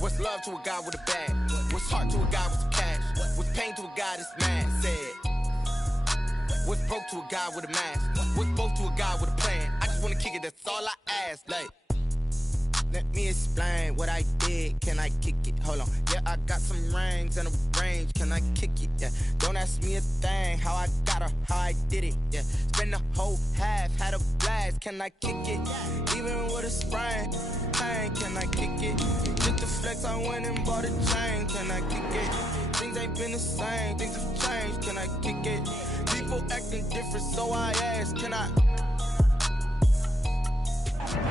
What's love to a guy with a bag? What's heart to a guy with some cash? What's pain to a guy that's mad? Said. What's broke to a guy with a mask? What's both to a guy with a plan? I just wanna kick it, that's all I ask. Like, let me explain what I did. Can I kick it? Hold on. Yeah, I got some rings and a range. Can I kick it? Yeah. Don't ask me a thing. How I got her, how I did it. Yeah. Spend the whole half, had a blast. Can I kick it? Even with a sprain, pain. Can I kick it? Just the flex, I went and bought a chain. Can I kick it? Things ain't been the same. Things have changed. Can I kick it? People acting different, so I ask. Can I?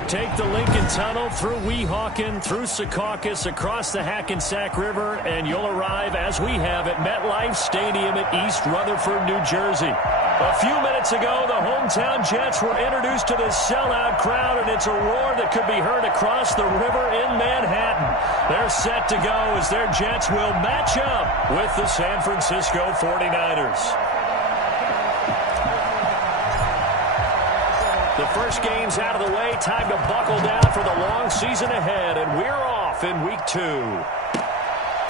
Take the Lincoln Tunnel through Weehawken, through Secaucus, across the Hackensack River, and you'll arrive, as we have, at MetLife Stadium at East Rutherford, New Jersey. A few minutes ago, the hometown Jets were introduced to this sellout crowd, and it's a roar that could be heard across the river in Manhattan. They're set to go as their Jets will match up with the San Francisco 49ers. The first game's out of the way. Time to buckle down for the long season ahead, and we're off in week 2.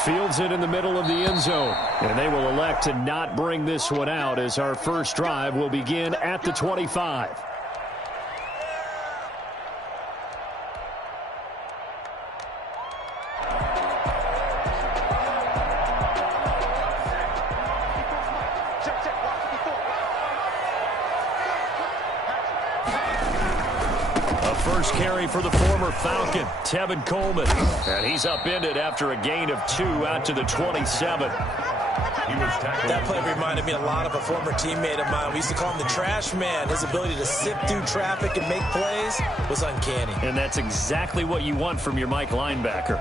Fields it in the middle of the end zone, and they will elect to not bring this one out as our first drive will begin at the 25. First carry for the former Falcon, Tevin Coleman. And he's upended after a gain of 2 out to the 27. That play reminded me a lot of a former teammate of mine. We used to call him the trash man. His ability to sift through traffic and make plays was uncanny. And that's exactly what you want from your Mike linebacker.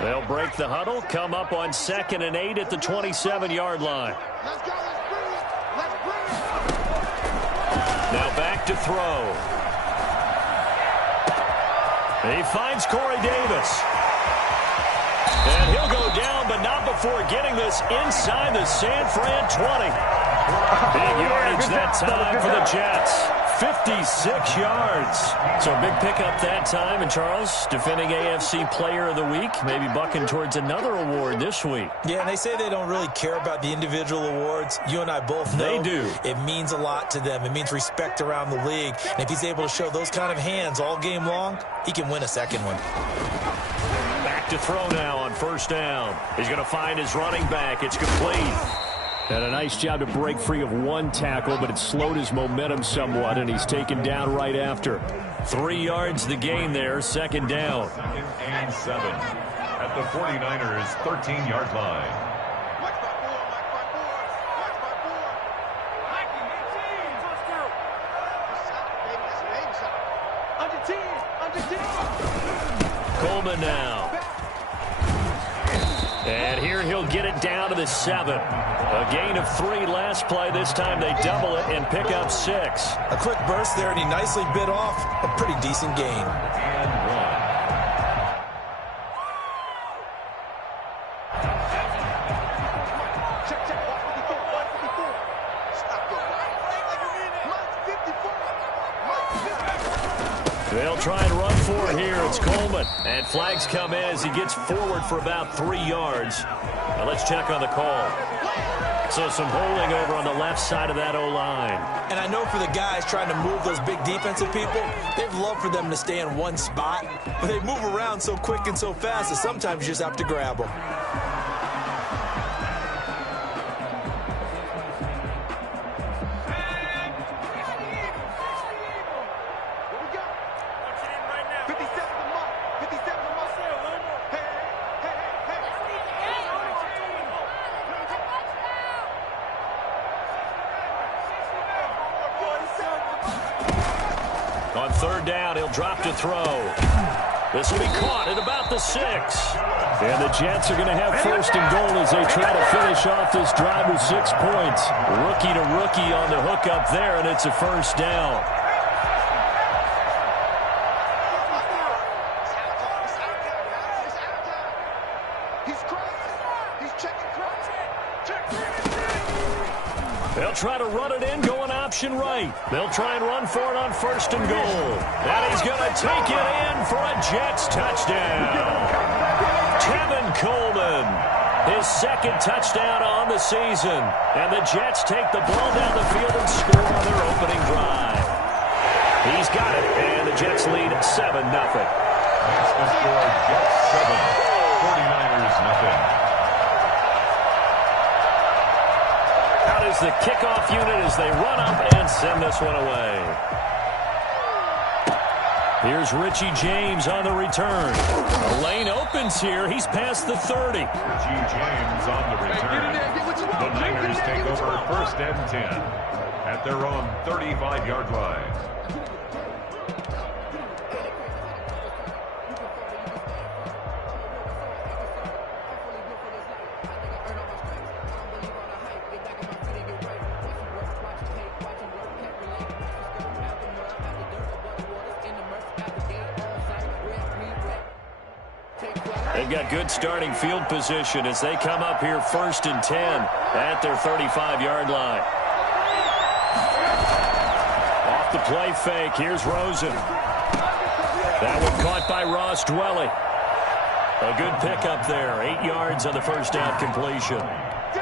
They'll break the huddle, come up on 2nd and 8 at the 27-yard line. Let's go, let's breathe. Let's breathe. Now back to throw. He finds Corey Davis. And he'll go down, but not before getting this inside the San Fran 20. Big yardage that time for the Jets. 56 yards. So a big pickup that time. And Charles, defending AFC Player of the Week, maybe bucking towards another award this week. Yeah, and they say they don't really care about the individual awards. You and I both know they do. It means a lot to them. It means respect around the league. And if he's able to show those kind of hands all game long, he can win a second one. Back to throw now on first down. He's going to find his running back. It's complete. And a nice job to break free of one tackle, but it slowed his momentum somewhat, and he's taken down right after. 3 yards the gain there, second down. 2nd and 7 at the 49ers' 13-yard line. Coleman now. And here he'll get it down to the 7. A gain of 3 last play. This time they double it and pick up 6. A quick burst there, and he nicely bit off a pretty decent gain. And 1. They'll try and run for it here. It's Coleman. And flags come in as he gets forward for about 3 yards. Now let's check on the call. So some holding over on the left side of that O-line. And I know for the guys trying to move those big defensive people, they'd love for them to stay in one spot. But they move around so quick and so fast that sometimes you just have to grab them. On third down, he'll drop to throw. This will be caught at about the 6. And the Jets are going to have first and goal as they try to finish off this drive with 6 points. Rookie to rookie on the hook up there, and it's a first down. He's crossing. He's checking crossing. Check. They'll try to run it in, going option right. They'll try and run for it on 1st and goal. And he's going to take it in for a Jets touchdown. Kevin Coleman, his 2nd touchdown on the season. And the Jets take the ball down the field and score on their opening drive. He's got it, and the Jets lead 7-0. That's the score, Jets 7, 49ers nothing. Out is the kickoff unit as they run up and send this one away. Here's Richie James on the return. The lane opens here. He's past the 30. Richie James on the return. The Niners take over 1st and 10 at their own 35-yard line. They've got good starting field position as they come up here 1st and 10 at their 35-yard line. Off the play fake, here's Rosen. That one caught by Ross Dwelly. A good pickup there, 8 yards on the 1st down completion.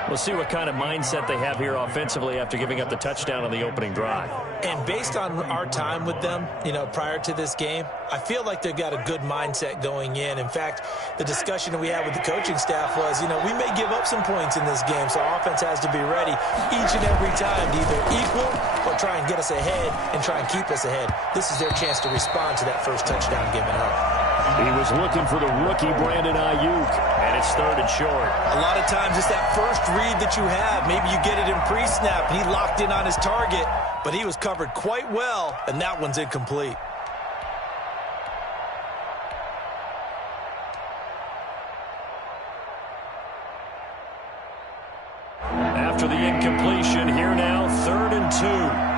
We'll see what kind of mindset they have here offensively after giving up the touchdown on the opening drive. And based on our time with them, prior to this game, I feel like they've got a good mindset going in. In fact, the discussion that we had with the coaching staff was, we may give up some points in this game, so our offense has to be ready each and every time to either equal or try and get us ahead and try and keep us ahead. This is their chance to respond to that first touchdown given up. He was looking for the rookie Brandon Ayuk, and it's 3rd and short. A lot of times it's that first read that you have. Maybe you get it in pre-snap, and he locked in on his target, but he was covered quite well, and that one's incomplete. After the incompletion, here now, 3rd and 2.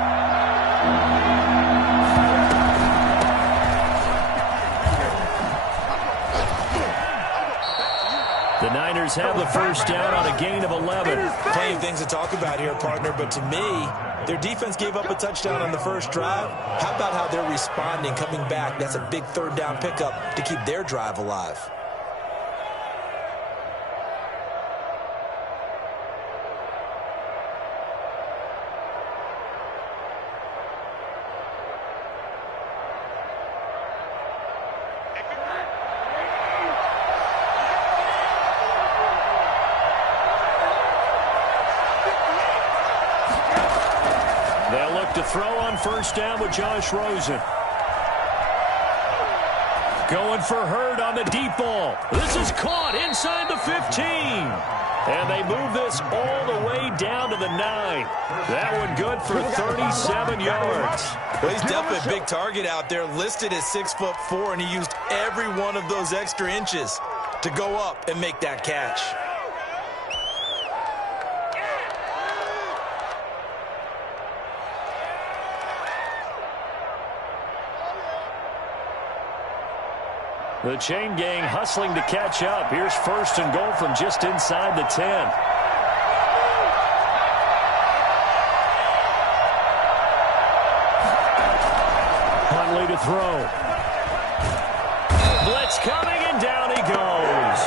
The Niners have the 1st down on a gain of 11. Plenty of things to talk about here, partner, but to me, their defense gave up a touchdown on the first drive. How about how they're responding, coming back? That's a big 3rd down pickup to keep their drive alive. To throw on 1st down with Josh Rosen. Going for Hurd on the deep ball. This is caught inside the 15. And they move this all the way down to the 9. That one good for 37 yards. Well, he's definitely a big target out there, listed at 6'4", and he used every one of those extra inches to go up and make that catch. The chain gang hustling to catch up. Here's 1st and goal from just inside the 10. Huntley to throw. Blitz coming, and down he goes.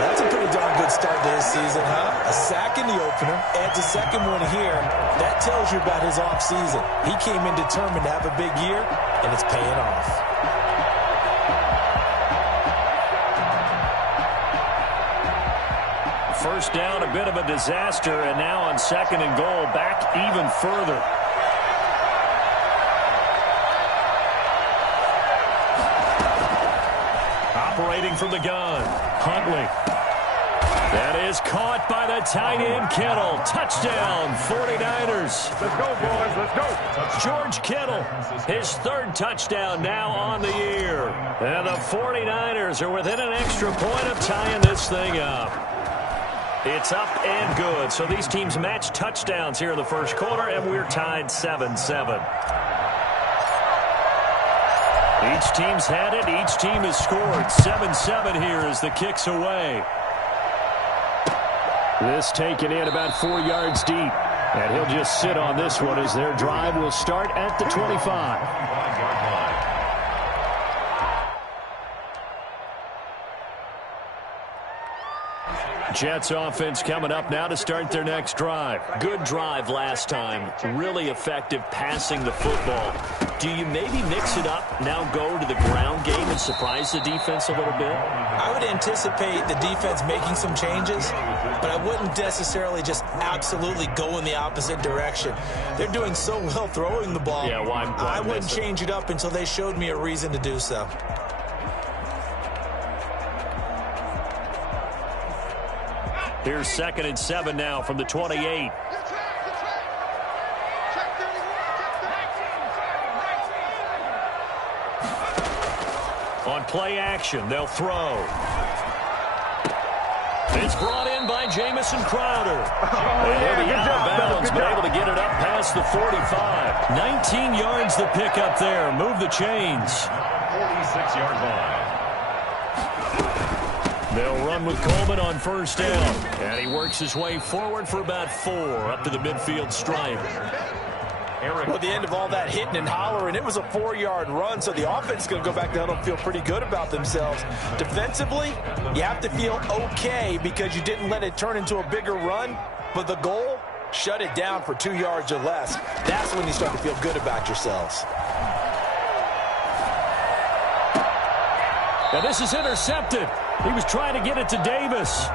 That's a pretty darn good start to his season, huh? A sack in the opener, adds a 2nd one here. That tells you about his offseason. He came in determined to have a big year, and it's paying off. 1st down, a bit of a disaster, and now on 2nd and goal, back even further. Operating from the gun, Huntley. That is caught by the tight end, Kittle. Touchdown, 49ers. Let's go, boys, let's go. George Kittle, his 3rd touchdown now on the year. And the 49ers are within an extra point of tying this thing up. It's up and good. So these teams match touchdowns here in the 1st quarter, and we're tied 7-7. Each team's had it. Each team has scored. 7-7 here as the kick's away. This taken in about 4 yards deep. And he'll just sit on this one as their drive will start at the 25. Jets offense coming up now to start their next drive. Good drive last time. Really effective passing the football. Do you maybe mix it up, now go to the ground game and surprise the defense a little bit? I would anticipate the defense making some changes, but I wouldn't necessarily just absolutely go in the opposite direction. They're doing so well throwing the ball. Yeah, why I wouldn't change it up until they showed me a reason to do so. Here's 2nd and 7 now from the 28. On play action, they'll throw. It's brought in by Jamison Crowder. And he'll be out of bounds, but able to get it up past the 45. 19 yards the pickup there. Move the chains. 46-yard line. They'll run with Coleman on first down. And he works his way forward for about 4 up to the midfield stripe. Well, at the end of all that hitting and hollering, it was a 4-yard run, so the offense is going to go back down and feel pretty good about themselves. Defensively, you have to feel okay because you didn't let it turn into a bigger run, but the goal, shut it down for 2 yards or less. That's when you start to feel good about yourselves. Now this is intercepted. He was trying to get it to Davis.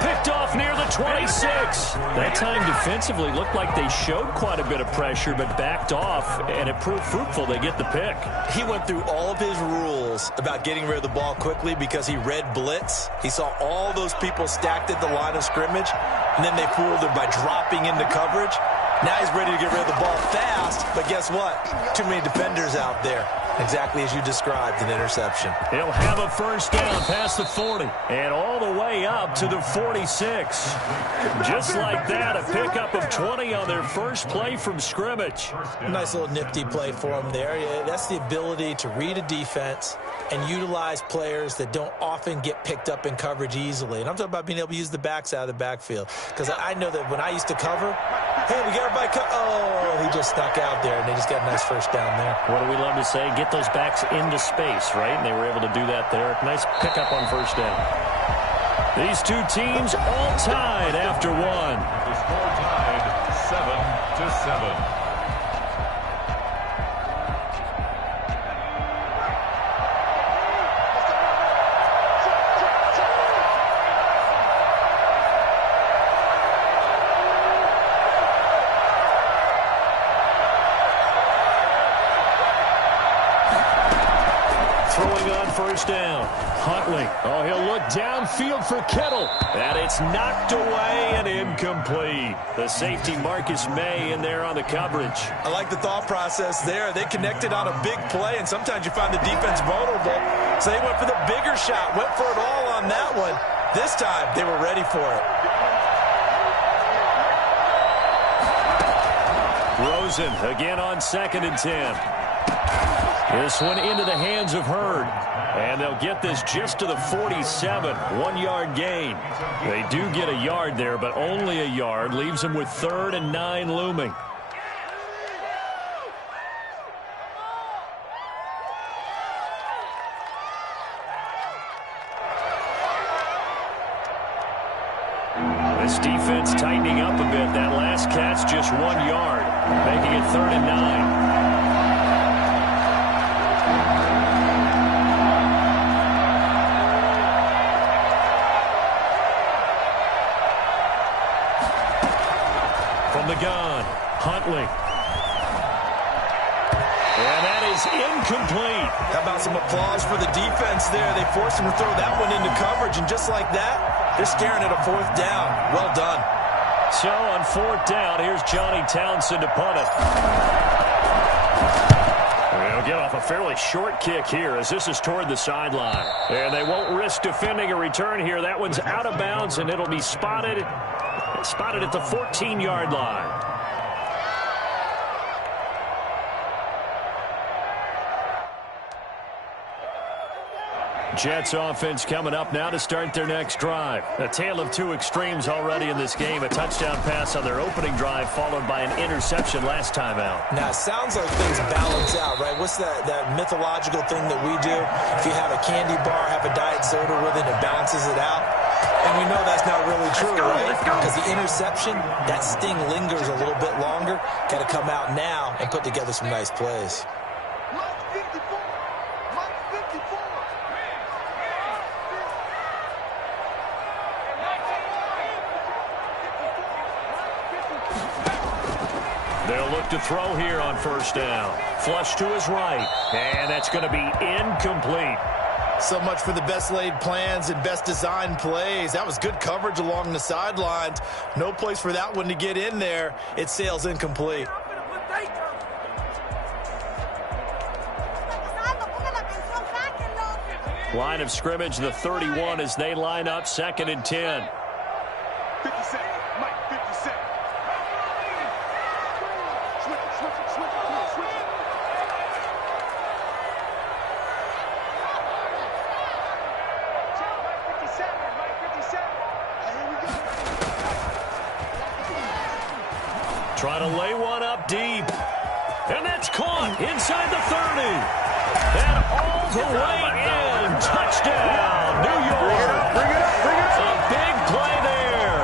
Picked off near the 26. That time defensively looked like they showed quite a bit of pressure but backed off, and it proved fruitful. They get the pick. He went through all of his rules about getting rid of the ball quickly because he read blitz. He saw all those people stacked at the line of scrimmage, and then they fooled him by dropping into coverage. Now he's ready to get rid of the ball fast, but guess what? Too many defenders out there. Exactly as you described, an interception. He'll have a first down past the 40 and all the way up to the 46. Just like that, a pickup of 20 on their first play from scrimmage. Nice little nifty play for him there. Yeah, that's the ability to read a defense and utilize players that don't often get picked up in coverage easily. And I'm talking about being able to use the backs out of the backfield. Because I know that when I used to cover, hey, we got everybody oh, he just snuck out there, and they just got a nice first down there. What do we love to say? Get those backs into space, right? And they were able to do that there. Nice pickup on first down. These two teams all tied after one. The score tied 7-7. First down. Huntley. Oh, he'll look downfield for Kittle. And it's knocked away and incomplete. The safety Marcus May in there on the coverage. I like the thought process there. They connected on a big play, and sometimes you find the defense vulnerable. So they went for the bigger shot, went for it all on that one. This time, they were ready for it. Rosen again on 2nd and 10. This one into the hands of Hurd. And they'll get this just to the 47. 1-yard gain. They do get a yard there, but only a yard. Leaves them with 3rd and 9 looming. This defense tightening up a bit. That last catch just 1 yard, making it 3rd and 9. The gun, Huntley. And that is incomplete. How about some applause for the defense there? They forced him to throw that one into coverage, and just like that, they're staring at a 4th down. Well done. So on 4th down, here's Johnny Townsend to punt it. They'll get off a fairly short kick here as this is toward the sideline. And they won't risk defending a return here. That one's out of bounds, and it'll be spotted at the 14-yard line. Jets offense coming up now to start their next drive. A tale of two extremes already in this game. A touchdown pass on their opening drive followed by an interception last time out. Now, it sounds like things balance out, right? What's that mythological thing that we do? If you have a candy bar, have a diet soda with it, it balances it out. And we know that's not really true, right? Because the interception, that sting lingers a little bit longer. Got to come out now and put together some nice plays. They'll look to throw here on first down. Flush to his right. And that's going to be incomplete. So much for the best laid plans and best designed plays. That was good coverage along the sidelines. No place for that one to get in there. It sails incomplete. Line of scrimmage, the 31 as they line up 2nd and 10. 50 seconds. Mike, 50 seconds. Switch it. Try to lay one up deep. And that's caught inside the 30. And all the way in. Touchdown, New York. Bring it up. A big play there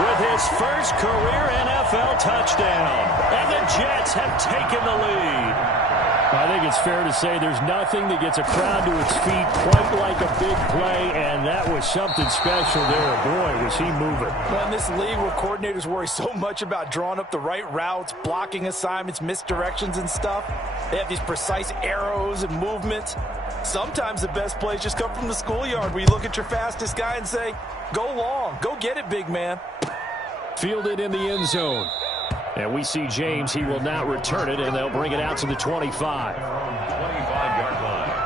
with his first career NFL touchdown. And the Jets have taken the lead. I think it's fair to say there's nothing that gets a crowd to its feet quite like a big play, and that was something special there. Boy, was he moving. Well, in this league where coordinators worry so much about drawing up the right routes, blocking assignments, misdirections and stuff, they have these precise arrows and movements. Sometimes the best plays just come from the schoolyard where you look at your fastest guy and say, go long, go get it, big man. Fielded in the end zone. And we see James. He will not return it, and they'll bring it out to the 25. 25-yard line.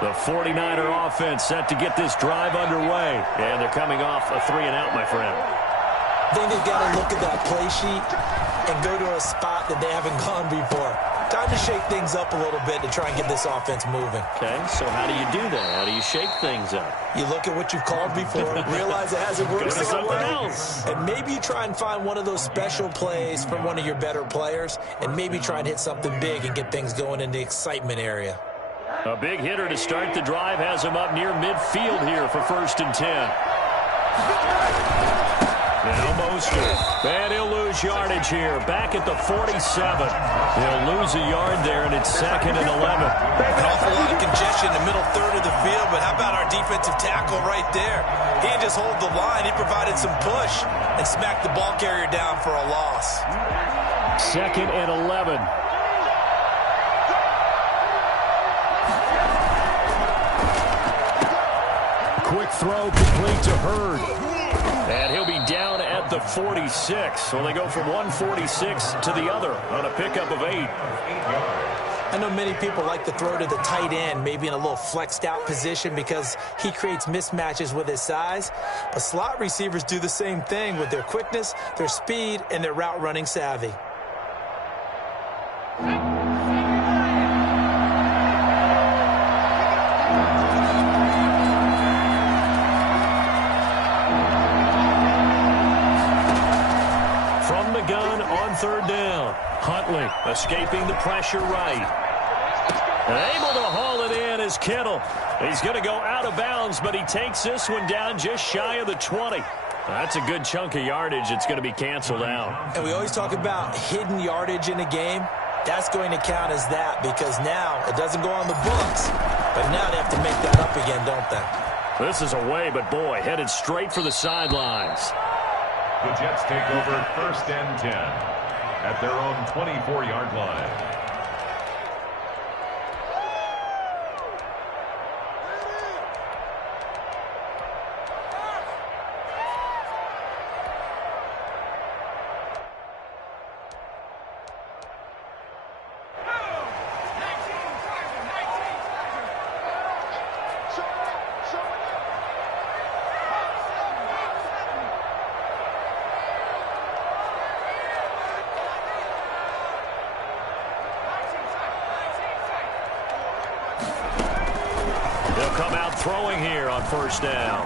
The 49er offense set to get this drive underway. And they're coming off a 3-and-out, my friend. I think they've got to look at that play sheet and go to a spot that they haven't gone before. Time to shake things up a little bit to try and get this offense moving. Okay, so how do you do that? How do you shake things up? You look at what you've called before, realize it hasn't worked Go to so something well, else. and maybe you try and find one of those special plays from one of your better players, and maybe try and hit something big and get things going in the excitement area. A big hitter to start the drive has him up near midfield here for 1st and 10. Now Mostert. And he'll lose yardage here. Back at the 47. He'll lose a yard there, and it's 2nd and 11. An awful lot of congestion in the middle third of the field, but how about our defensive tackle right there? He didn't just hold the line. He provided some push and smacked the ball carrier down for a loss. 2nd and 11. Quick throw complete to Hurd. And he'll be down at the 46. So they go from 146 to the other on a pickup of 8. I know many people like to throw to the tight end, maybe in a little flexed out position because he creates mismatches with his size. But slot receivers do the same thing with their quickness, their speed, and their route running savvy. Third down. Huntley escaping the pressure right. Able to haul it in is Kittle. He's going to go out of bounds, but he takes this one down just shy of the 20. That's a good chunk of yardage. It's going to be canceled out. And we always talk about hidden yardage in a game. That's going to count as that because now it doesn't go on the books, but now they have to make that up again, don't they? This is away, but boy, headed straight for the sidelines. The Jets take over 1st and 10 at their own 24-yard line. They'll come out throwing here on first down.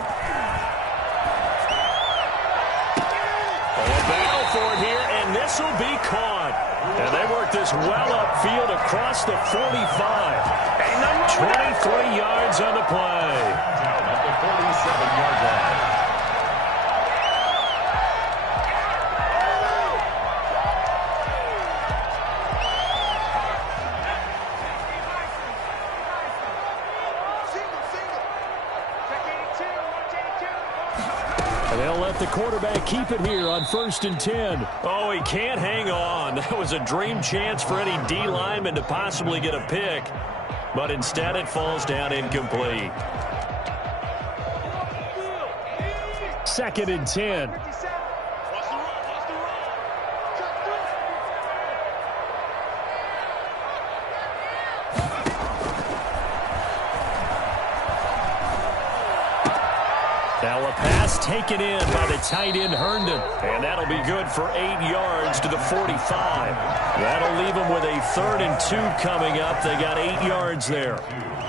A battle for it here, and this will be caught. And they work this well upfield across the 45. 23 yards on the play. Down at the 47-yard line. They'll let the quarterback keep it here on 1st and 10. Oh, he can't hang on. That was a dream chance for any D lineman to possibly get a pick. But instead it falls down incomplete. 2nd and 10. Now a pass taken in by the tight end Herndon. And that'll be good for 8 yards to the 45. That'll leave them with a 3rd and 2 coming up. They got 8 yards there.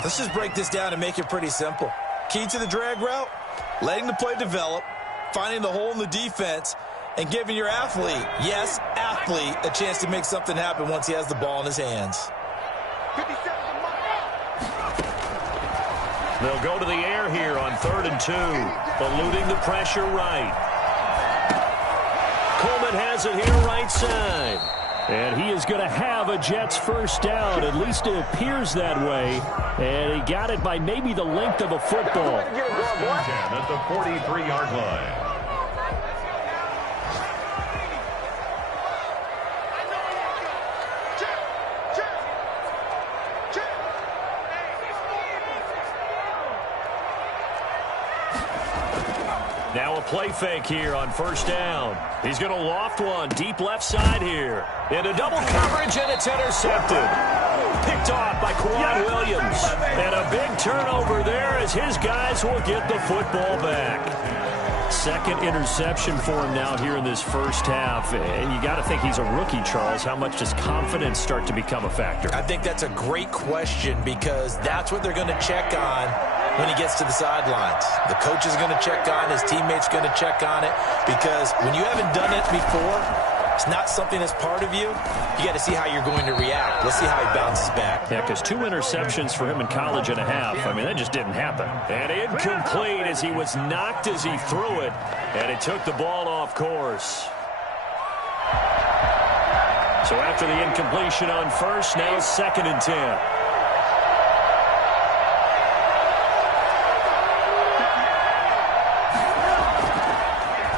Let's just break this down and make it pretty simple. Key to the drag route, letting the play develop, finding the hole in the defense, and giving your athlete, yes, athlete, a chance to make something happen once he has the ball in his hands. They'll go to the air here on 3rd and 2, eluding the pressure right. Coleman has it here right side. And he is going to have a Jets first down. At least it appears that way. And he got it by maybe the length of a football. 10 at the 43-yard line. Now a play fake here on first down. He's going to loft one deep left side here. Into double coverage, and it's intercepted. Picked off by Quan Williams. And a big turnover there as his guys will get the football back. 2nd interception for him now here in this first half. And you got to think he's a rookie, Charles. How much does confidence start to become a factor? I think that's a great question because that's what they're going to check on when he gets to the sidelines. The coach is going to check on, his teammates going to check on it, because when you haven't done it before, it's not something that's part of you. You got to see how you're going to react. Let's see how he bounces back. Yeah, because 2 interceptions for him in college and a half. I mean, that just didn't happen. And incomplete as he was knocked as he threw it, and it took the ball off course. So after the incompletion on first, now 2nd and 10.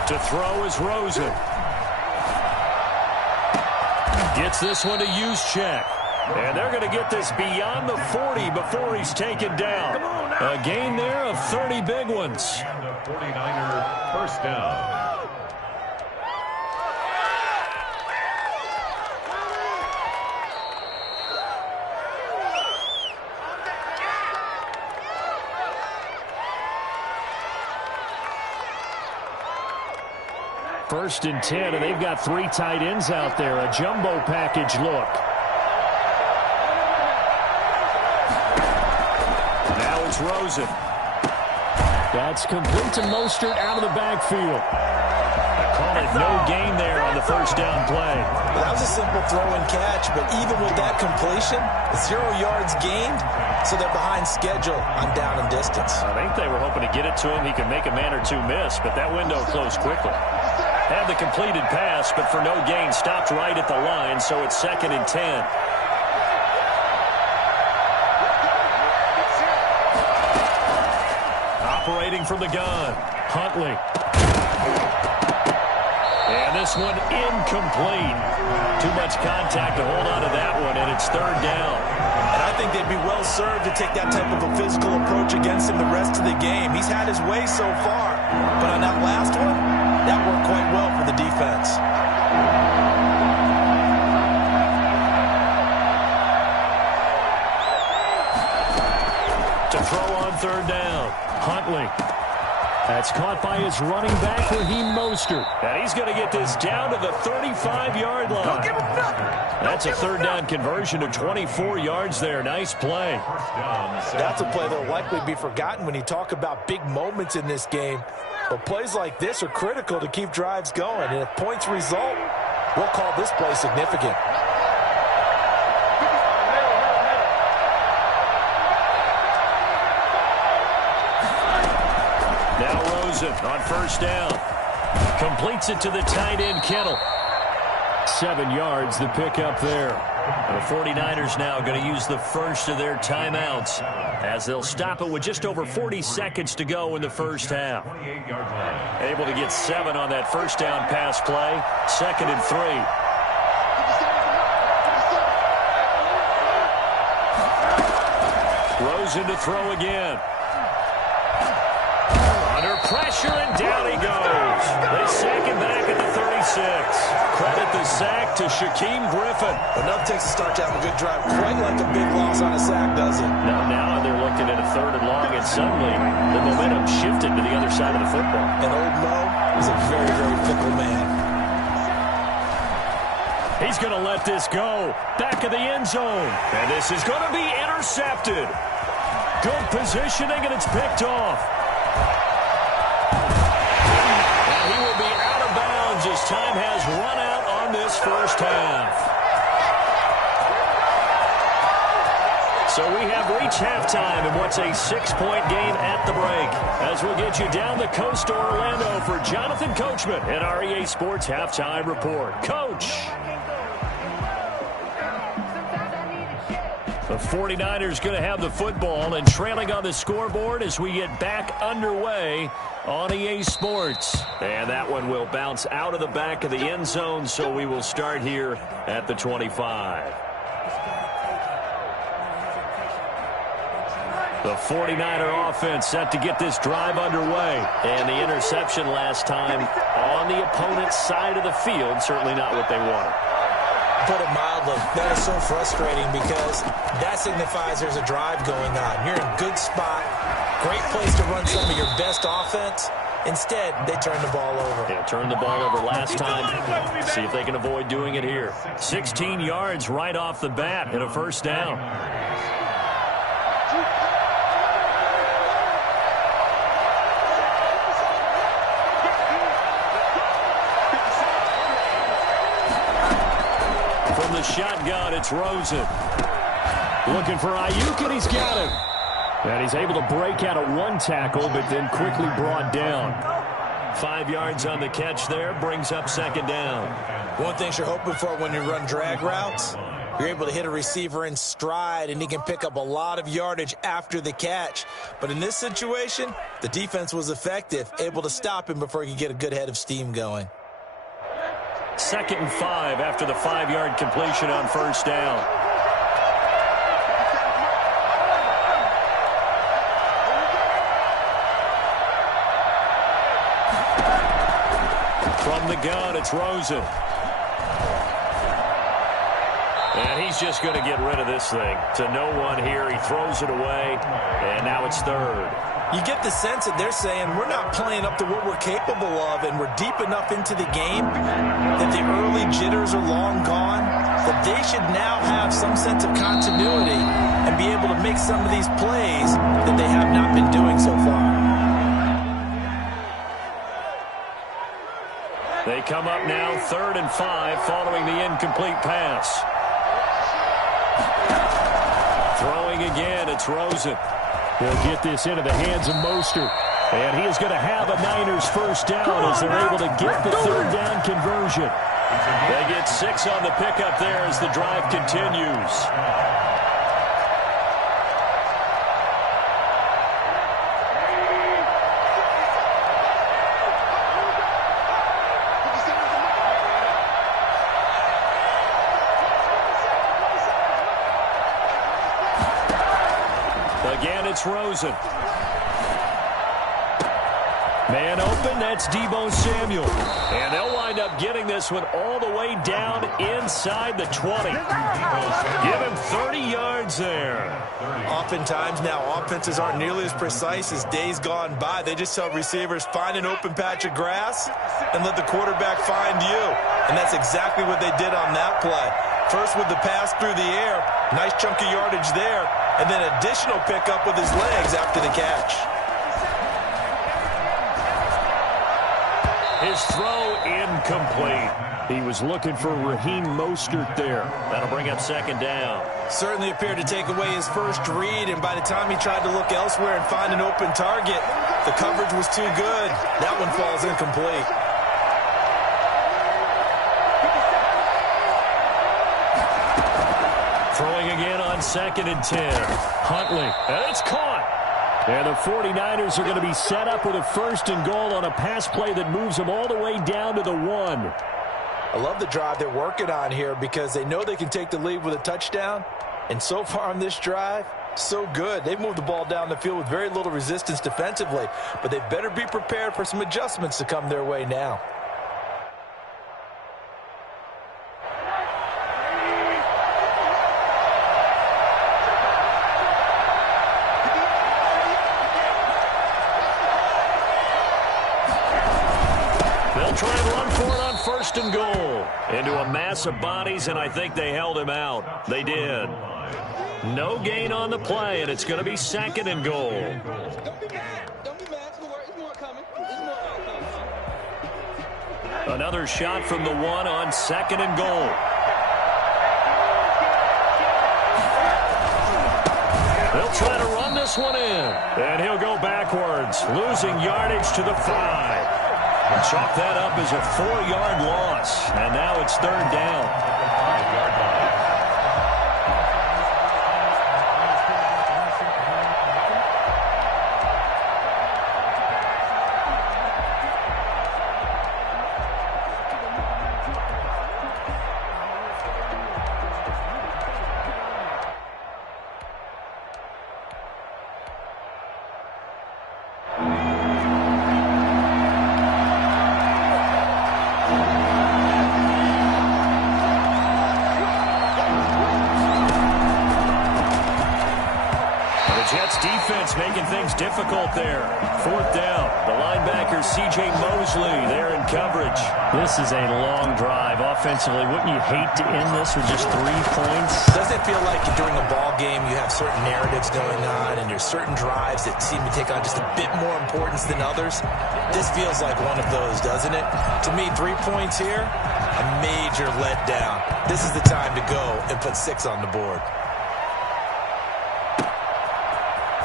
To throw is Rosen. Gets this one to Juszczyk. And they're going to get this beyond the 40 before he's taken down. A gain there of 30 big ones. And the 49er first down. First and 10, and they've got 3 tight ends out there. A jumbo package look. Now it's Rosen. That's complete to Mostert out of the backfield. I call it no gain there on the first down play. Well, that was a simple throw and catch, but even with that completion, 0 yards gained, so they're behind schedule on down and distance. I think they were hoping to get it to him. He could make a man or two miss, but that window closed quickly. Had the completed pass, but for no gain, stopped right at the line, so it's 2nd and 10. Operating from the gun, Huntley. And this one incomplete. Too much contact to hold on to that one, and it's 3rd down. And I think they'd be well served to take that type of a physical approach against him the rest of the game. He's had his way so far, but on that last one, that worked quite well for the defense. To throw on 3rd down, Huntley. That's caught by his running back, Raheem Mostert. And he's going to get this down to the 35-yard line. Don't give him nothing. That's a third down conversion to 24 yards there. Nice play. That's a play that will likely be forgotten when you talk about big moments in this game. But plays like this are critical to keep drives going. And if points result, we'll call this play significant. Now Rosen on first down. Completes it to the tight end, Kittle. 7 yards, the pickup there. The 49ers now going to use the first of their timeouts as they'll stop it with just over 40 seconds to go in the first half. Able to get 7 on that first down pass play. 2nd and 3. Rosen to throw again. Under pressure, and down he goes. They sack him back at the 36. Credit the sack to Shaquem Griffin. Enough takes to start to have a good drive. Quite like a big loss on a sack, does it? Now they're looking at a 3rd and long, and suddenly the momentum shifted to the other side of the football. And old Mo is a very, very fickle man. He's going to let this go. Back of the end zone. And this is going to be intercepted. Good positioning, and it's picked off. As time has run out on this first half. So we have reached halftime in what's a 6-point game at the break. As we'll get you down the coast to Orlando for Jonathan Coachman at our EA Sports Halftime Report. Coach! The 49ers going to have the football and trailing on the scoreboard as we get back underway on EA Sports. And that one will bounce out of the back of the end zone, so we will start here at the 25. The 49er offense set to get this drive underway. And the interception last time on the opponent's side of the field, certainly not what they wanted. Put it mildly, that is so frustrating because that signifies there's a drive going on. You're in a good spot, great place to run some of your best offense. Instead, they turn the ball over. Yeah, turned the ball over last time. See if they can avoid doing it here. 16 yards right off the bat and a first down. From the shotgun, it's Rosen. Looking for Ayuk, and he's got him. And he's able to break out of one tackle, but then quickly brought down. 5 yards on the catch there, brings up 2nd down. One thing you're hoping for when you run drag routes, you're able to hit a receiver in stride, and he can pick up a lot of yardage after the catch. But in this situation, the defense was effective, able to stop him before he could get a good head of steam going. 2nd and 5 after the 5-yard completion on first down. From the gun, it's Rosen. And he's just going to get rid of this thing. To no one here, he throws it away, and now it's 3rd. You get the sense that they're saying we're not playing up to what we're capable of, and we're deep enough into the game that the early jitters are long gone, that they should now have some sense of continuity and be able to make some of these plays that they have not been doing so far. They come up now 3rd and 5 following the incomplete pass. Throwing again, it's Rosen. They'll get this into the hands of Mostert. And he is going to have a Niners first down as they're able to get the 3rd down conversion. They get 6 on the pickup there as the drive continues. Again, it's Rosen. Man open, that's Deebo Samuel. And they'll wind up getting this one all the way down inside the 20. Give him 30 yards there. Oftentimes now, offenses aren't nearly as precise as days gone by. They just tell receivers, find an open patch of grass and let the quarterback find you. And that's exactly what they did on that play. First with the pass through the air, nice chunk of yardage there, and then additional pickup with his legs after the catch. His throw incomplete. He was looking for Raheem Mostert there. That'll bring up second down. Certainly appeared to take away his first read, and by the time he tried to look elsewhere and find an open target, the coverage was too good. That one falls incomplete. Throwing again on 2nd and 10. Huntley, and it's caught. And the 49ers are going to be set up with a 1st and goal on a pass play that moves them all the way down to the 1. I love the drive they're working on here because they know they can take the lead with a touchdown. And so far on this drive, so good. They've moved the ball down the field with very little resistance defensively, but they better be prepared for some adjustments to come their way now. Try and run for it on 1st and goal. Into a mass of bodies, and I think they held him out. They did. No gain on the play, and it's going to be 2nd and goal. Don't be mad. Don't be mad. There's more coming. There's more coming. Another shot from the 1 on 2nd and goal. They'll try to run this one in. And he'll go backwards, losing yardage to the 5. Chalk that up as a 4-yard loss. And now it's 3rd down. 5-yard line. Jets defense making things difficult there. 4th down. The linebacker, C.J. Mosley, there in coverage. This is a long drive. Offensively, wouldn't you hate to end this with just 3 points? Doesn't it feel like during a ball game you have certain narratives going on and there's certain drives that seem to take on just a bit more importance than others? This feels like one of those, doesn't it? To me, 3 points here, a major letdown. This is the time to go and put 6 on the board.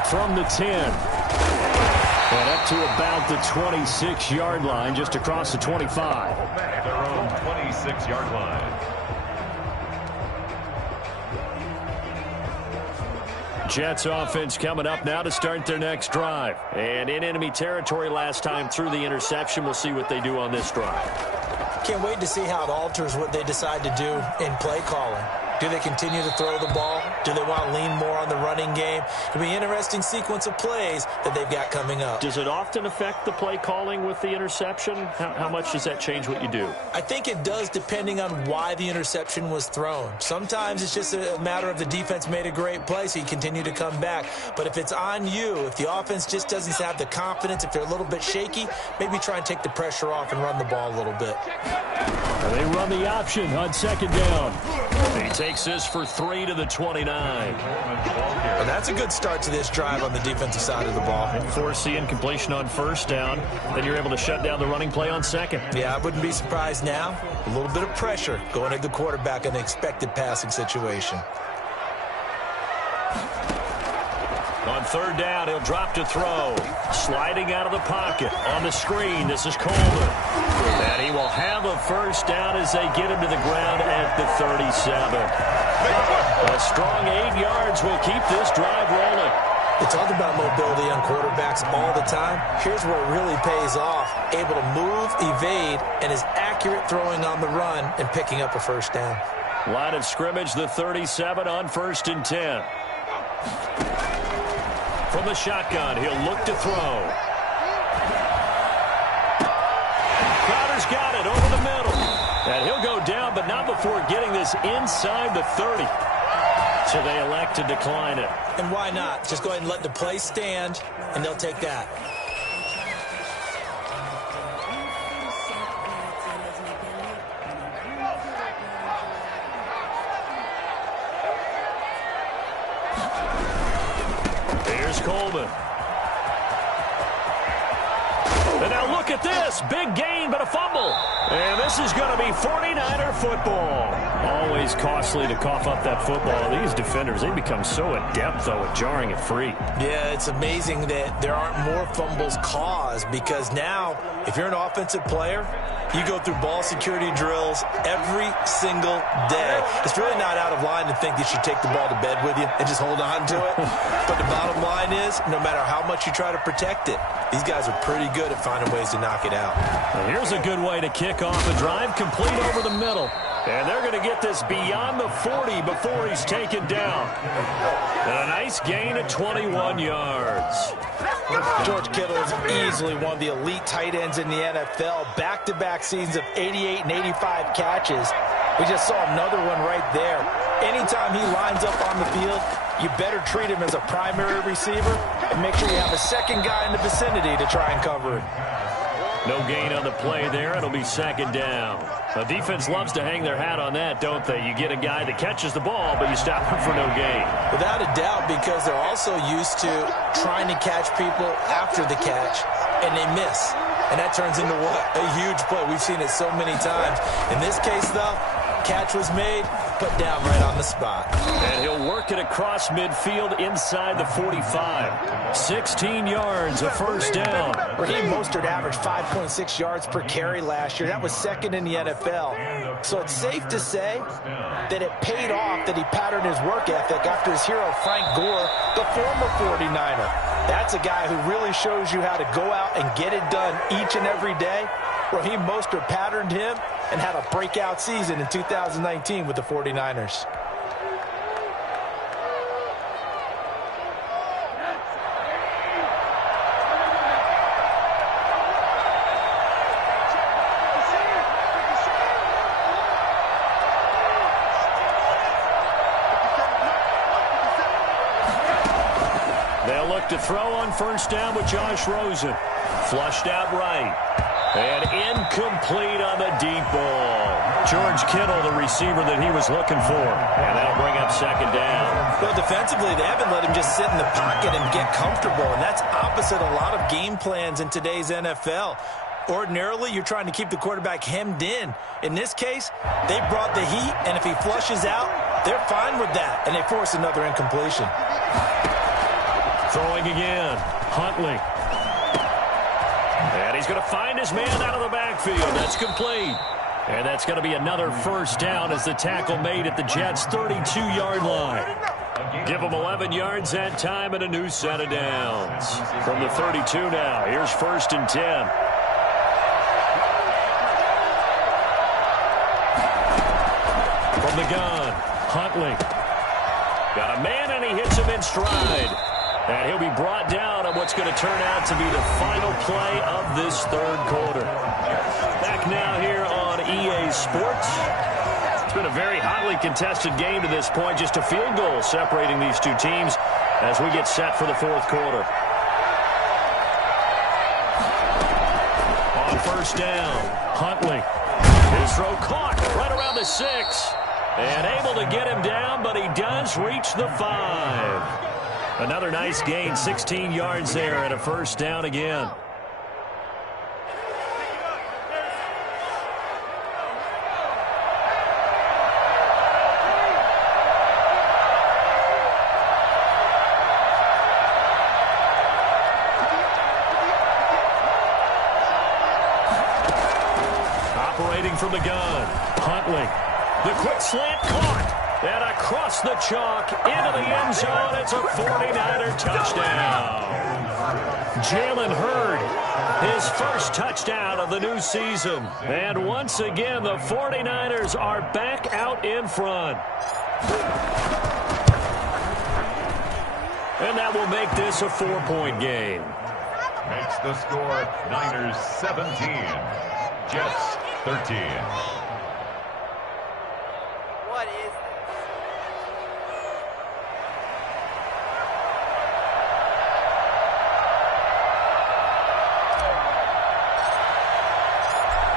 From the 10. And up to about the 26-yard line, just across the 25. At their own 26-yard line. Jets offense coming up now to start their next drive. And in enemy territory last time through the interception. We'll see what they do on this drive. Can't wait to see how it alters what they decide to do in play calling. Do they continue to throw the ball? Do they want to lean more on the running game? It'll be an interesting sequence of plays that they've got coming up. Does it often affect the play calling with the interception? How much does that change what you do? I think it does depending on why the interception was thrown. Sometimes it's just a matter of the defense made a great play, so you continue to come back. But if it's on you, if the offense just doesn't have the confidence, if they're a little bit shaky, maybe try and take the pressure off and run the ball a little bit. They run the option on 2nd down. He takes this for 3 to the 29. And that's a good start to this drive on the defensive side of the ball. Force the incompletion on 1st down. Then you're able to shut down the running play on 2nd. Yeah, I wouldn't be surprised now. A little bit of pressure going at the quarterback in an expected passing situation. On 3rd down, he'll drop to throw. Sliding out of the pocket. On the screen, this is Coleman. And he will have a 1st down as they get him to the ground at the 37. A strong 8 yards will keep this drive rolling. We talk about mobility on quarterbacks all the time. Here's where it really pays off. Able to move, evade, and is accurate throwing on the run and picking up a 1st down. Line of scrimmage, the 37 on 1st and 10. From the shotgun, he'll look to throw. got it over the middle. And he'll go down, but not before getting this inside the 30. So they elect to decline it. And why not? Just go ahead and let the play stand, and they'll take that. Here's Coleman. And now look at this. Big gain, but a fumble. And this is going to be 49er football. Always costly to cough up that football. These defenders, they become so adept, though, at jarring it free. Yeah, it's amazing that there aren't more fumbles caused, because now, if you're an offensive player, you go through ball security drills every single day. It's really not out of line to think you should take the ball to bed with you and just hold on to it. But the bottom line is, no matter how much you try to protect it, these guys are pretty good at finding ways to knock it out. Well, here's a good way to kick off a drive, complete over the middle. And they're going to get this beyond the 40 before he's taken down. And a nice gain of 21 yards. George Kittle is easily one of the elite tight ends in the NFL. Back-to-back seasons of 88 and 85 catches. We just saw another one right there. Anytime he lines up on the field, you better treat him as a primary receiver and make sure you have a second guy in the vicinity to try and cover it. No gain on the play there. It'll be second down. The defense loves to hang their hat on that, don't they? You get a guy that catches the ball, but you stop him for no gain. Without a doubt, because they're also used to trying to catch people after the catch, and they miss. And that turns into what? A huge play. We've seen it so many times. In this case, though, catch was made, put down right on the spot. And he'll work it across midfield inside the 45. 16 yards, a first down. Raheem Mostert averaged 5.6 yards per carry last year. That was second in the NFL. So it's safe to say that it paid off that he patterned his work ethic after his hero, Frank Gore, the former 49er. That's a guy who really shows you how to go out and get it done each and every day. Raheem Mostert patterned him and had a breakout season in 2019 with the 49ers. They'll look to throw on first down with Josh Rosen. Flushed out right. And incomplete on the deep ball. George Kittle, the receiver that he was looking for. And that'll bring up second down. Well, defensively, they haven't let him just sit in the pocket and get comfortable. And that's opposite a lot of game plans in today's NFL. Ordinarily, you're trying to keep the quarterback hemmed in. In this case, they brought the heat, and if he flushes out, they're fine with that. And they force another incompletion. Throwing again. Huntley. And he's going to find his man out of the backfield. That's complete. And that's going to be another first down as the tackle made at the Jets' 32-yard line. Give them 11 yards that time and a new set of downs. From the 32 now, here's first and 10. From the gun, Huntley. Got a man, and he hits him in stride. And he'll be brought down on what's going to turn out to be the final play of this third quarter. Back now here on EA Sports. It's been a very hotly contested game to this point. Just a field goal separating these two teams as we get set for the fourth quarter. On first down, Huntley. His throw caught right around the 6. And able to get him down, but he does reach the 5. Another nice gain, 16 yards there, and a first down again. Operating from the gun, Huntley. The quick slant caught. And across the chalk into the end zone. It's a 49er touchdown. Jalen Hurd, his first touchdown of the new season. And once again, the 49ers are back out in front. And that will make this a 4-point game. Makes the score Niners 17, Jets 13. What is this?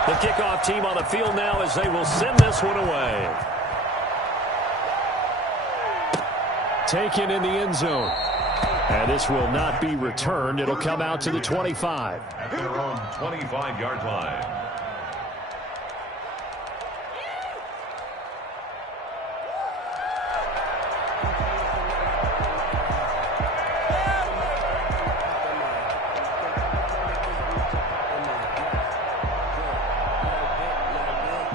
The kickoff team on the field now as they will send this one away. Taken in the end zone. And this will not be returned. It'll come out to the 25. At their own 25-yard line.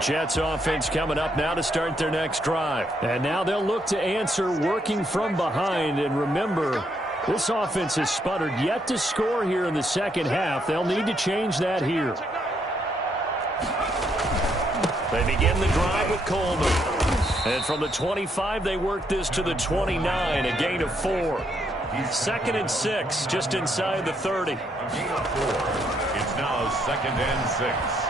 Jets offense coming up now to start their next drive. And now they'll look to answer working from behind. And remember, this offense has sputtered yet to score here in the second half. They'll need to change that here. They begin the drive with Coleman. And from the 25, they work this to the 29, a gain of 4. 2nd and 6, just inside the 30. A gain of 4. It's now 2nd and 6.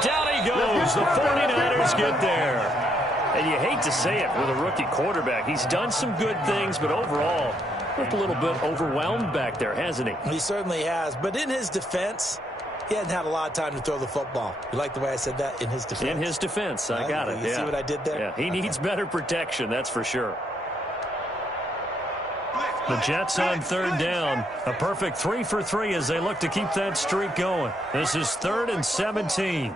Down he goes. The 49ers get there. And you hate to say it with a rookie quarterback. He's done some good things, but overall, looked a little bit overwhelmed back there, hasn't he? He certainly has. But in his defense, he hasn't had a lot of time to throw the football. You like the way I said that? In his defense? In his defense. I got it. You see what I did there? Yeah, he needs better protection, that's for sure. The Jets on 3rd down. A perfect 3 for 3 as they look to keep that streak going. This is 3rd and 17.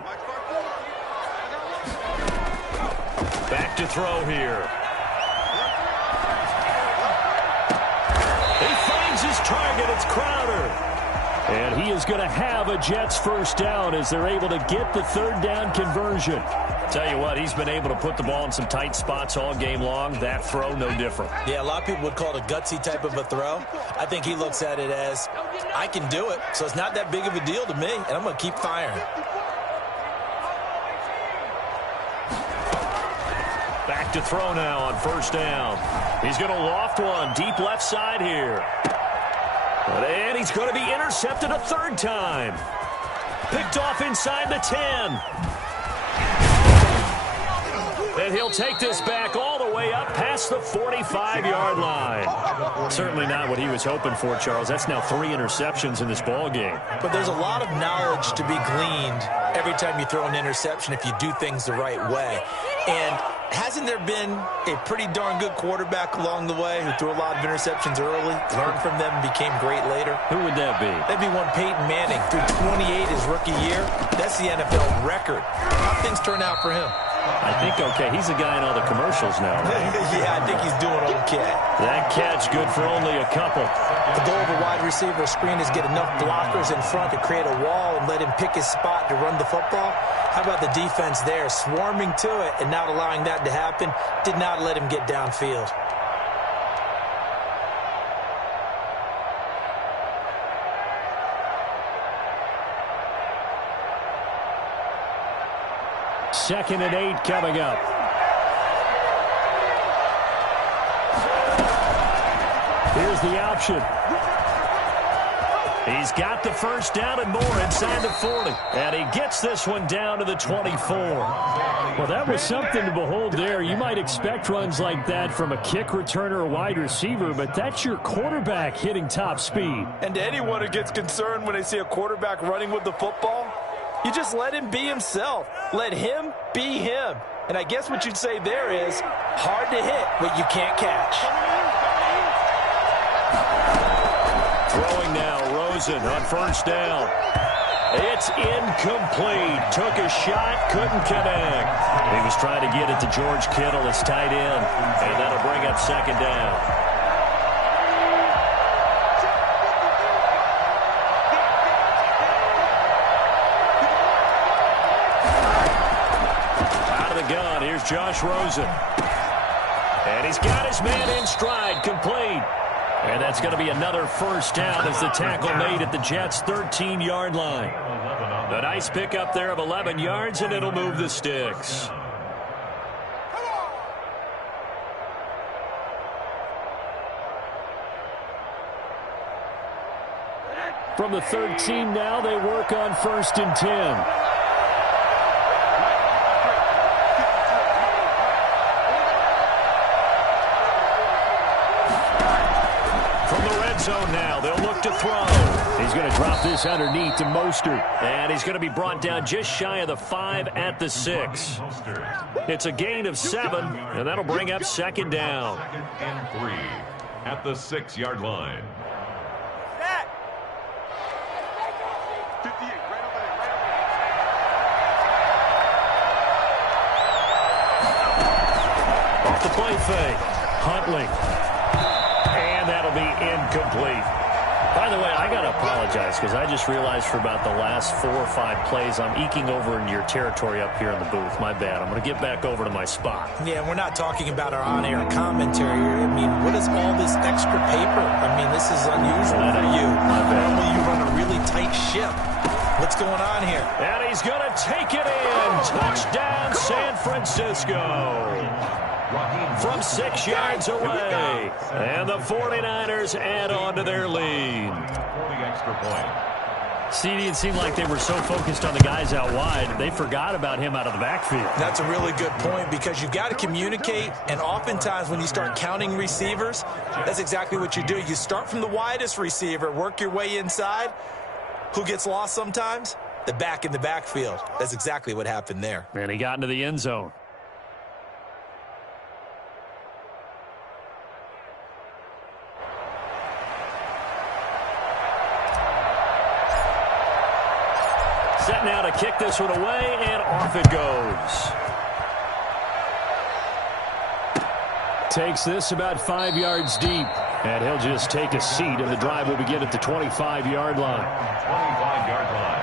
Back to throw here. He finds his target. It's Crowder. And he is going to have a Jets first down as they're able to get the 3rd down conversion. Tell you what, he's been able to put the ball in some tight spots all game long. That throw, no different. Yeah, a lot of people would call it a gutsy type of a throw. I think he looks at it as, I can do it, so it's not that big of a deal to me, and I'm going to keep firing. Back to throw now on 1st down. He's going to loft one deep left side here. And he's going to be intercepted a 3rd time. Picked off inside the 10. And he'll take this back all the way up past the 45-yard line. Certainly not what he was hoping for, Charles. That's now 3 interceptions in this ball game. But there's a lot of knowledge to be gleaned every time you throw an interception if you do things the right way. And hasn't there been a pretty darn good quarterback along the way who threw a lot of interceptions early, learned from them, and became great later? Who would that be? That'd be one Peyton Manning. Threw 28 his rookie year. That's the NFL record. How things turn out for him? I think okay. He's a guy in all the commercials now, right? Yeah, I think he's doing okay. That catch good for only a couple. The goal of a wide receiver screen is get enough blockers in front to create a wall and let him pick his spot to run the football. How about the defense there, swarming to it and not allowing that to happen? Did not let him get downfield. Second and 8 coming up. Here's the option. He's got the first down and more inside the 40. And he gets this one down to the 24. Well, that was something to behold there. You might expect runs like that from a kick returner or wide receiver, but that's your quarterback hitting top speed. And to anyone who gets concerned when they see a quarterback running with the football, you just let him be himself. Let him be him. And I guess what you'd say there is hard to hit what you can't catch. Throwing now, Rosen on 1st down. It's incomplete. Took a shot, couldn't connect. He was trying to get it to George Kittle, his tight end. And that'll bring up 2nd down. Gun. Here's Josh Rosen. And he's got his man in stride, complete. And that's going to be another first down as the tackle made at the Jets' 13-yard line. A nice pickup there of 11 yards, and it'll move the sticks. From the 13 now, they work on 1st and 10. Zone now. They'll look to throw. He's going to drop this underneath to Mostert. And he's going to be brought down just shy of the 5 at the 6. It's a gain of 7, and that'll bring up 2nd down. 2nd and 3 at the 6-yard line. 58, right over there, right over there. Off the play fake. Huntley. And that'll be incomplete. By the way, I got to apologize because I just realized for about the last 4 or 5 plays I'm eking over into your territory up here in the booth. My bad. I'm going to get back over to my spot. Yeah, we're not talking about our on-air commentary here. I mean, what is all this extra paper? I mean, this is unusual for you. Normally you run a really tight ship. What's going on here? And he's going to take it in. Touchdown, San Francisco. From 6 yards away. And the 49ers add on to their lead. 40 extra point. CD, it seemed like they were so focused on the guys out wide, they forgot about him out of the backfield. That's a really good point because you've got to communicate, and oftentimes when you start counting receivers, that's exactly what you do. You start from the widest receiver, work your way inside. Who gets lost sometimes? The back in the backfield. That's exactly what happened there. And he got into the end zone. Set now to kick this one away, and off it goes. Takes this about 5 yards deep, and he'll just take a seat, and the drive will begin at the 25-yard line. 25-yard line.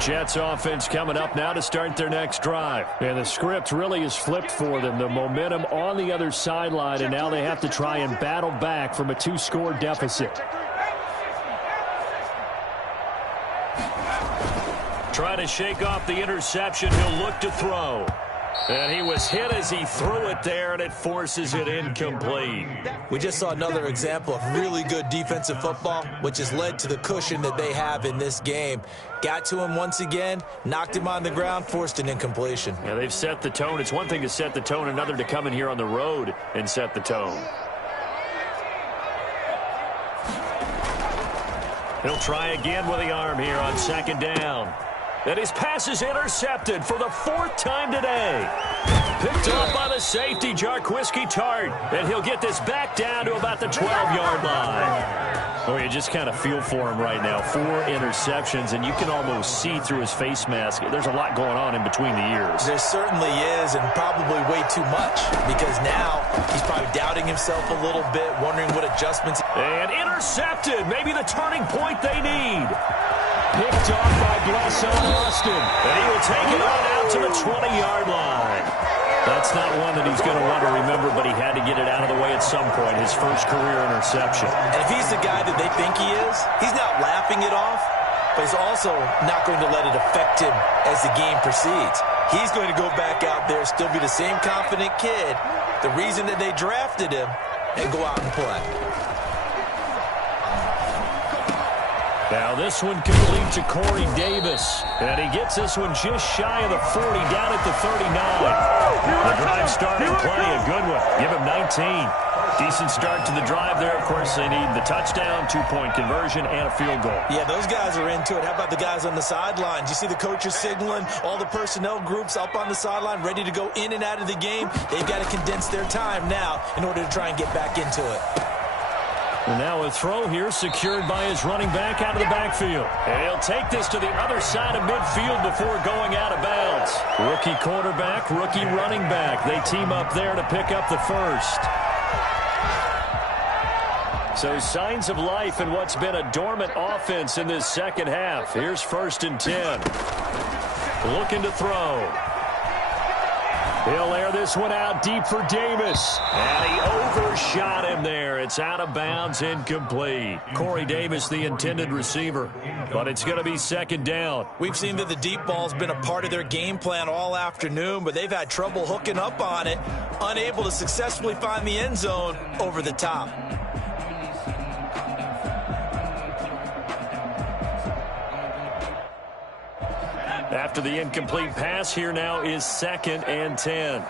Jets offense coming up now to start their next drive. And the script really is flipped for them. The momentum on the other sideline, and now they have to try and battle back from a 2-score deficit. Trying to shake off the interception. He'll look to throw. And he was hit as he threw it there, and it forces it incomplete. We just saw another example of really good defensive football, which has led to the cushion that they have in this game. Got to him once again, knocked him on the ground, forced an incompletion. Yeah, they've set the tone. It's one thing to set the tone, another to come in here on the road and set the tone. He'll try again with the arm here on 2nd down. And his pass is intercepted for the 4th time today. Picked off by the safety, Jarquiski Tart. And he'll get this back down to about the 12-yard line. Oh, you just kind of feel for him right now. 4 interceptions, and you can almost see through his face mask. There's a lot going on in between the ears. There certainly is, and probably way too much, because now he's probably doubting himself a little bit, wondering what adjustments. And intercepted. Maybe the turning point they need. Picked off by Blesson Austin. And he will take it on out to the 20-yard line. That's not one that he's going to want to remember, but he had to get it out of the way at some point, his first career interception. And if he's the guy that they think he is, he's not laughing it off, but he's also not going to let it affect him as the game proceeds. He's going to go back out there, still be the same confident kid, the reason that they drafted him, and go out and play. Now this one complete to Corey Davis. And he gets this one just shy of the 40, down at the 39. The drive starting play, a good one. Give him 19. Decent start to the drive there. Of course, they need the touchdown, 2-point conversion, and a field goal. Yeah, those guys are into it. How about the guys on the sidelines? You see the coaches signaling, all the personnel groups up on the sideline ready to go in and out of the game. They've got to condense their time now in order to try and get back into it. And now a throw here secured by his running back out of the backfield. And he'll take this to the other side of midfield before going out of bounds. Rookie quarterback, rookie running back. They team up there to pick up the first. So signs of life in what's been a dormant offense in this second half. Here's 1st and 10. Looking to throw. He'll air this one out deep for Davis. And he overshot him there. It's out of bounds, incomplete. Corey Davis, the intended receiver. But it's going to be second down. We've seen that the deep ball's been a part of their game plan all afternoon, but they've had trouble hooking up on it, unable to successfully find the end zone over the top. After the incomplete pass, here now is 2nd and 10.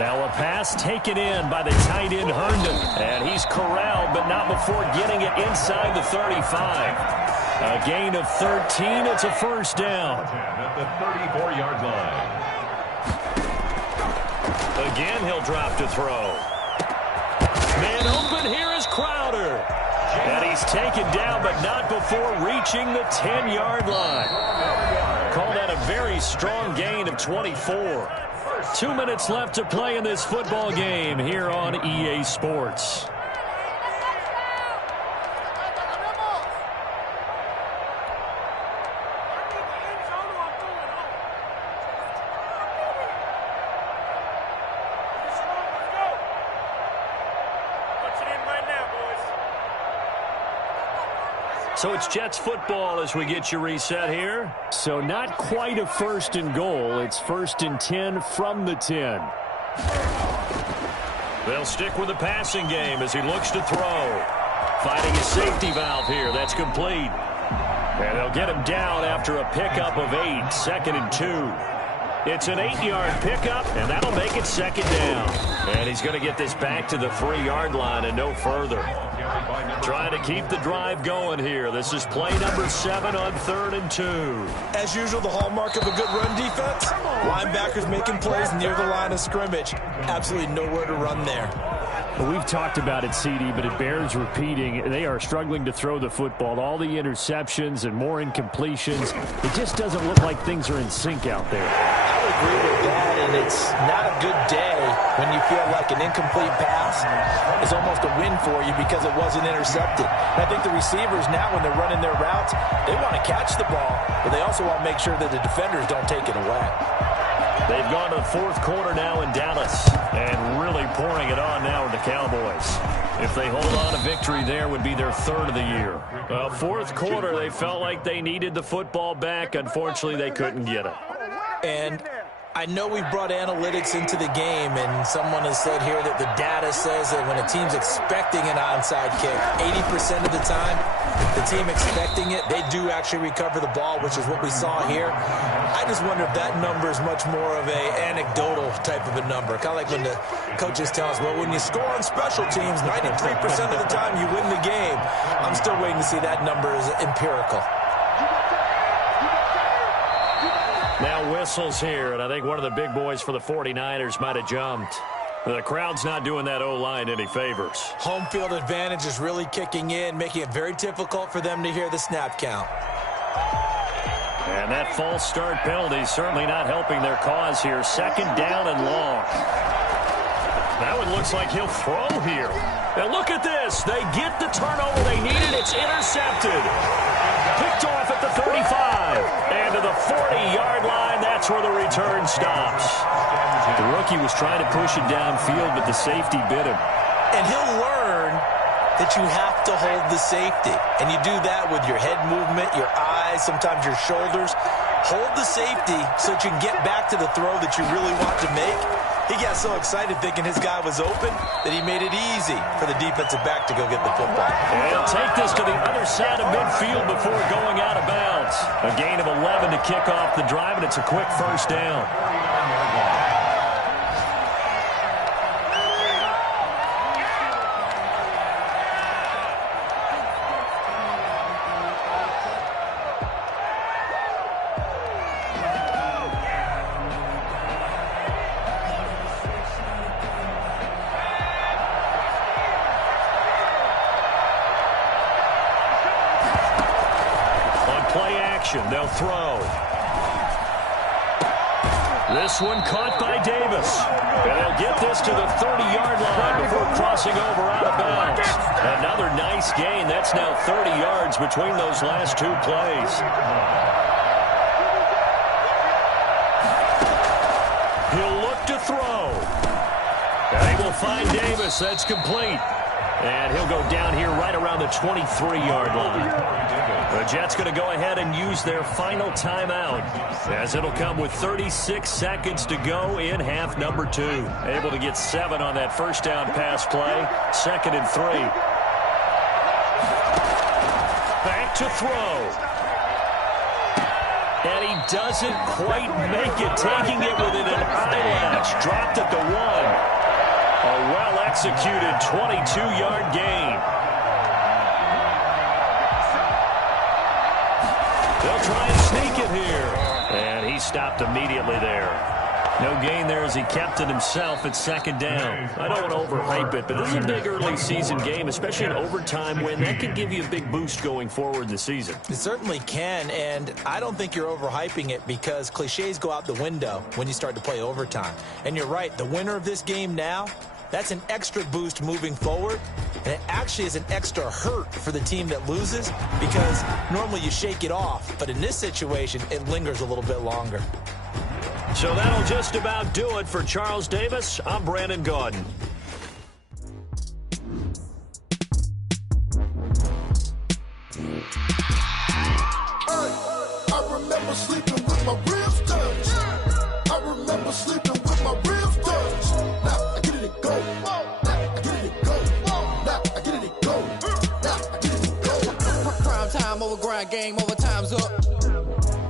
Now a pass taken in by the tight end Herndon. And he's corralled, but not before getting it inside the 35. A gain of 13. It's a first down. At the 34-yard line. Again, he'll drop to throw. Man open, here is Crowder. And he's taken down, but not before reaching the 10-yard line. Call that a very strong gain of 24. 2 minutes left to play in this football game here on EA Sports. So it's Jets football as we get you reset here. So not quite a 1st and goal. It's 1st and 10 from the 10. They'll stick with the passing game as he looks to throw. Finding his safety valve here. That's complete. And they'll get him down after a pickup of 8. 2nd and 2. It's an 8-yard pickup, and that'll make it 2nd down. And he's going to get this back to the 3-yard line and no further. Trying to keep the drive going here. This is play number 7 on 3rd and 2. As usual, the hallmark of a good run defense, linebackers making plays near the line of scrimmage. Absolutely nowhere to run there. Well, we've talked about it, CD, but it bears repeating. They are struggling to throw the football. All the interceptions and more incompletions. It just doesn't look like things are in sync out there. I would agree with that, and it's not a good day when you feel like an incomplete pass is almost a win for you because it wasn't intercepted. And I think the receivers now, when they're running their routes, they want to catch the ball, but they also want to make sure that the defenders don't take it away. They've gone to the 4th quarter now in Dallas and really pouring it on now with the Cowboys. If they hold on, a victory there would be their 3rd of the year. Well, 4th quarter, they felt like they needed the football back. Unfortunately, they couldn't get it. And I know we've brought analytics into the game, and someone has said here that the data says that when a team's expecting an onside kick, 80% of the time, the team expecting it, they do actually recover the ball, which is what we saw here. I just wonder if that number is much more of an anecdotal type of a number. Kind of like when the coaches tell us, well, when you score on special teams, 93% of the time you win the game. I'm still waiting to see that number is empirical. Now whistles here, and I think one of the big boys for the 49ers might have jumped. The crowd's not doing that O-line any favors. Home field advantage is really kicking in, making it very difficult for them to hear the snap count. And that false start penalty certainly not helping their cause here. 2nd down and long. That one looks like he'll throw here. Now look at this. They get the turnover they needed. It's intercepted. Picked off at the 35. And to the 40-yard line, that's where the return stops. The rookie was trying to push it downfield, but the safety bit him. And he'll learn that you have to hold the safety. And you do that with your head movement, your eyes, sometimes your shoulders. Hold the safety so that you can get back to the throw that you really want to make. He got so excited thinking his guy was open that he made it easy for the defensive back to go get the football. And he'll take this to the other side of midfield before going out of bounds. A gain of 11 to kick off the drive, and it's a quick first down. They'll throw. This one caught by Davis. And they'll get this to the 30-yard line before crossing over out of bounds. Another nice gain. That's now 30 yards between those last two plays. He'll look to throw. And they will find Davis. That's complete. And he'll go down here right around the 23-yard line. The Jets going to go ahead and use their final timeout, as it'll come with 36 seconds to go in half number 2. Able to get 7 on that first down pass play. 2nd and 3. Back to throw. And he doesn't quite make it, taking it within an eyelash. Dropped at the 1. A well-executed 22-yard gain. They'll try and sneak it here. And he stopped immediately there. No gain there as he kept it himself at 2nd down. I don't want to overhype it, but this is a big early season game, especially an overtime win. That could give you a big boost going forward in the season. It certainly can, and I don't think you're overhyping it because cliches go out the window when you start to play overtime. And you're right, the winner of this game now, that's an extra boost moving forward, and it actually is an extra hurt for the team that loses because normally you shake it off, but in this situation, it lingers a little bit longer. So that'll just about do it for Charles Davis. I'm Brandon Gaudin. I remember sleeping with my ribs touched. I remember sleeping with my ribs touched. Now I get it go. Now I get it go. Now I get it go. Now I get it go. Prime time over grind game, overtime's up.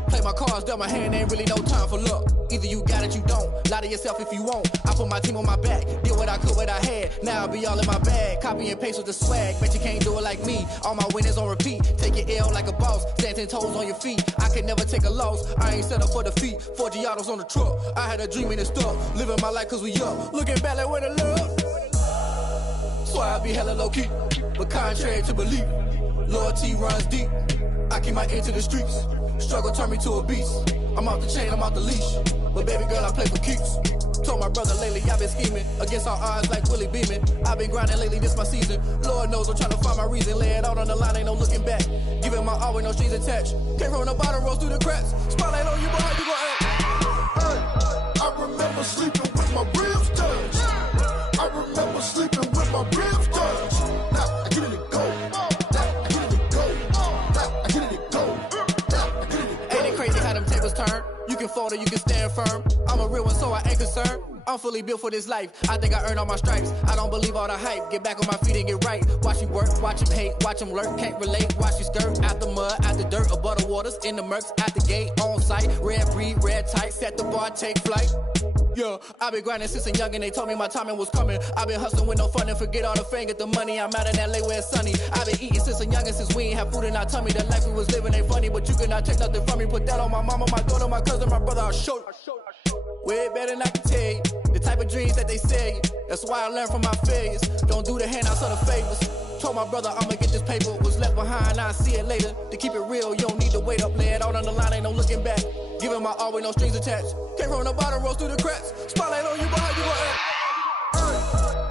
Play my cards, dealt my hand, ain't really no time for luck. Either you got it, you don't. Lie to yourself if you won't. I put my team on my back, did what I could, what I had. Now I'll be all in my bag. Copy and paste with the swag. Bet you can't do it like me. All my winners on repeat. Take your L like a boss. Stand 10 toes on your feet. I could never take a loss. I ain't set up for defeat. 4 Giottos on the truck. I had a dream and it stuck. Living my life cause we up. Looking back like where the love. So I be hella low key. But contrary to belief, loyalty runs deep. I keep my ear to the streets. Struggle turned me to a beast. I'm off the chain, I'm off the leash. But baby girl, I play for keeps. Told my brother lately, I've been scheming. Against all odds like Willie Beeman. I've been grinding lately, this my season. Lord knows I'm trying to find my reason. Lay it out on the line, ain't no looking back. Giving my all with no strings attached. Came from the bottom, rose through the cracks. Spotlight on you, boy, you gon' act. I remember sleeping with my ribs touched. I remember sleeping with my ribs touched. Now I get it go. Now I get it go. Now I get it go. Now I get it go. Ain't it crazy how them tables turn? You can fold or you can stand firm. I'm a real one, so I ain't concerned. I'm fully built for this life. I think I earned all my stripes. I don't believe all the hype. Get back on my feet and get right. Watch you work, watch him hate, watch him lurk. Can't relate, watch you skirt. Out the mud, out the dirt, above the waters, in the murks, out the gate, on site. Red breed, red tight, set the bar, take flight. Yeah, I've been grinding since a young and they told me my timing was coming. I've been hustling with no fun and forget all the fame, get the money. I'm out in LA where it's sunny. I've been eating since a young and since we ain't have food in our tummy. The life we was living ain't funny, but you cannot take nothing from me. Put that on my mama, my daughter, my cousin, my brother, I'll show you. Way better than I can tell you. The type of dreams that they sell you. That's why I learned from my failures. Don't do the handouts or the favors. Told my brother I'ma get this paper. Was left behind, I'll see it later. To keep it real, you don't need to wait up. Lay it out on the line, ain't no looking back. Giving my all with no strings attached. Came from the bottom, rose through the cracks. Spotlight on you, boy, you gon' act.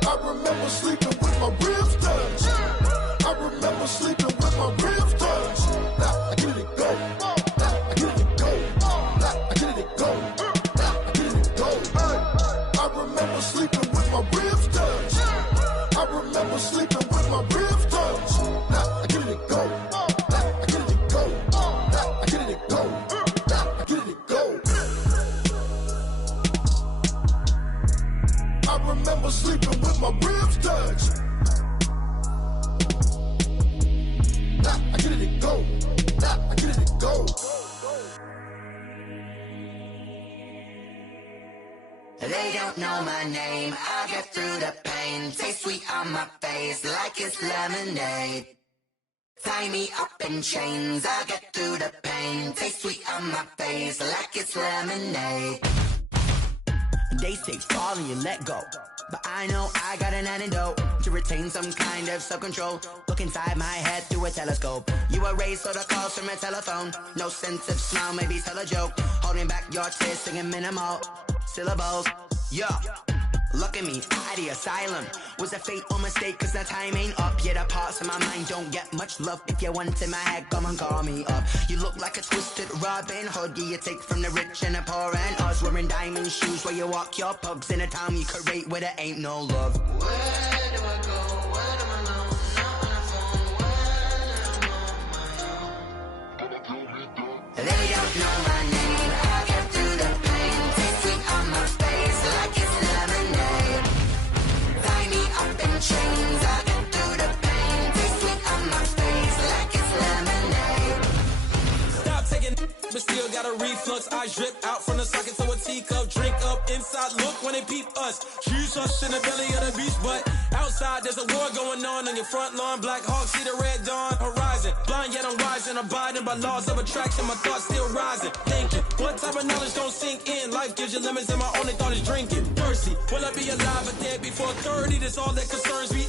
I remember sleeping with my ribs touched. I remember sleeping with my ribs touched. Now I get it go. Now I get it go. Now I get it go. Now I get it go. I remember sleeping with my ribs touched. I remember sleeping with my ribs touched. Now I get it go. Now I get it go. Now I get it go. Now I get it go. I remember sleeping with my ribs touched. Now I get it go. Now I get it go. They don't know my name, I'll get through the pain. Taste sweet on my face like it's lemonade. Tie me up in chains, I'll get through the pain. Taste sweet on my face like it's lemonade. They say fall and you let go, but I know I got an antidote to retain some kind of self-control. Look inside my head through a telescope. You erase all the calls from a telephone. No sense of smile, maybe tell a joke. Holding back your tears, singing minimal. syllables. Yeah. Look at me, out of the asylum. Was a fate or mistake, cause the time ain't up. Yeah, the parts of my mind don't get much love. If you want in my head, come and call me up. You look like a twisted Robin Hood. Yeah, you take from the rich and the poor and us. Wearing diamond shoes where you walk your pugs in a town you create where there ain't no love. Where do I go? Where do I know? Not on the phone. When I'm on my own. They don't know my name. I get through the pain. Taste sweet on my face like it's lemonade. Tie me up in chains. I get through the pain. Taste sweet on my face like it's lemonade. Stop taking, but still got a reflux. I drip out from the socket to a teacup. Drink up inside. Look when they peep us. Choose us in the belly of the beast, but outside there's a war going on your front lawn. Black Hawk see the red dawn horizon. Blind yet I'm rising, abiding by laws of attraction. My thoughts still rising. Thinking, what type of knowledge don't sink in? Life gives you limits, and my only thought is drinking. Thirsty, will I be alive or dead before 30? That's all that concerns me.